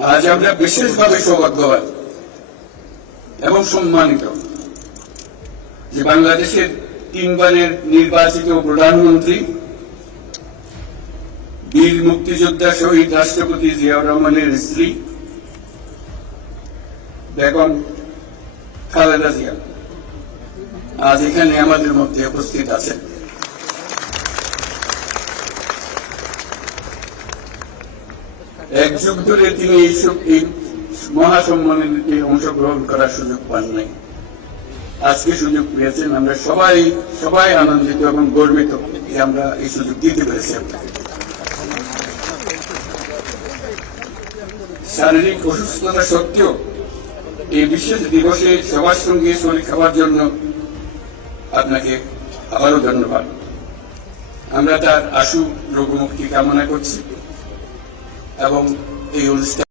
আজ আমরা বিশেষভাবে সৌভাগ্যবান এবং সম্মানিত যে বাংলাদেশের 3 বারের নির্বাচিত প্রধানমন্ত্রী বীর মুক্তিযোদ্ধা শহীদ রাষ্ট্রপতি জিয়াউর রহমানের স্ত্রী বেগম খালেদা জিয়া আজ এখানে আমাদের মধ্যে উপস্থিত আছেন। এক যুগ ধরে তিনি এই মহাসম্মেলনে অংশগ্রহণ করার সুযোগ পান নাই, আজকে সুযোগ পেয়েছেন। আমরা সবাই আনন্দিত এবং গর্বিত যে আমরা এই সুযোগ দিতে পেরেছি আপনাকে। শারীরিক অসুস্থতা সত্ত্বেও এই বিশেষ দিবসে সবার সঙ্গে শরীর খাওয়ার জন্য আপনাকে আবারও ধন্যবাদ। আমরা তার আশু রোগমুক্তি কামনা করছি এবং এই অনুষ্ঠান